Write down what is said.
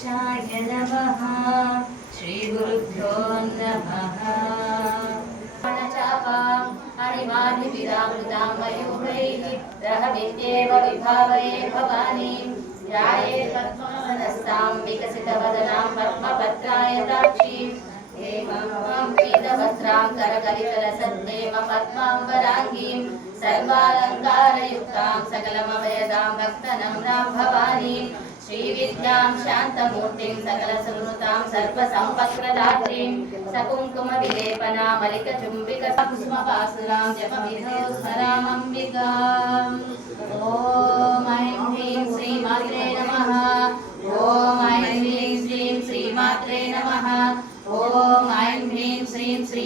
षोडशाय नमः श्रीगुरुभ्यो नमः चापां हरिमानि विदामृतां मयूरैः रहविद्येव विभावये भवानीं ध्याये पद्मनस्तां विकसितवदनां पद्मपत्राय दाक्षीं पीतवस्त्रां करकलितलसद्मेम पद्माम्बराङ्गीं सर्वालङ्कारयुक्तां सकलमवयदां भक्तनं रां भवानीं श्रीविद्यां शान्तमूर्तिं सकलसुनुतां सर्वसम्पत्प्रदात्रीं सकुङ्कुमविलेपनामलिकचुम्बिककुसुमपासुरां जपविधोस्मरामम्बिकाम् ॐ ऐं ह्रीं श्रीमात्रे नमः ॐ ऐं ह्रीं श्रीं श्रीमात्रे नमः ॐ ऐं ह्रीं श्रीं श्री